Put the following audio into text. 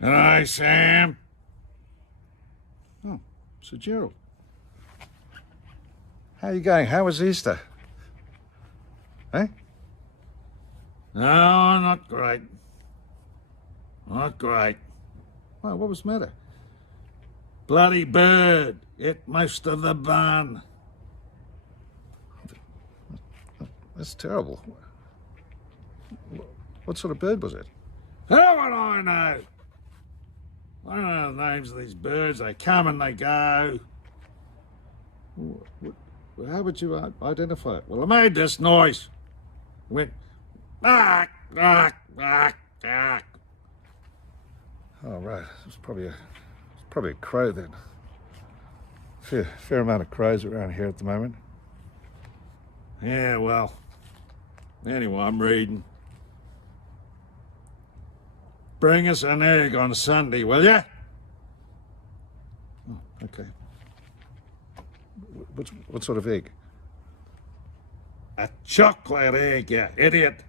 Hi, Sam. Oh, Sir Gerald. How are you going? How was Easter? Eh? No, not great. Not great. Why, what was the matter? Bloody bird ate most of the bun. That's terrible. What sort of bird was it? How would I know? I don't know the names of these birds. They come and they go. How would you identify it? Well, I made this noise. It went, bark, bark, bark, bark. Oh, right. It's probably a crow then. Fair amount of crows around here at the moment. Yeah, well, anyway, I'm reading. Bring us an egg on Sunday, will ya? Oh, okay. What sort of egg? A chocolate egg, you idiot.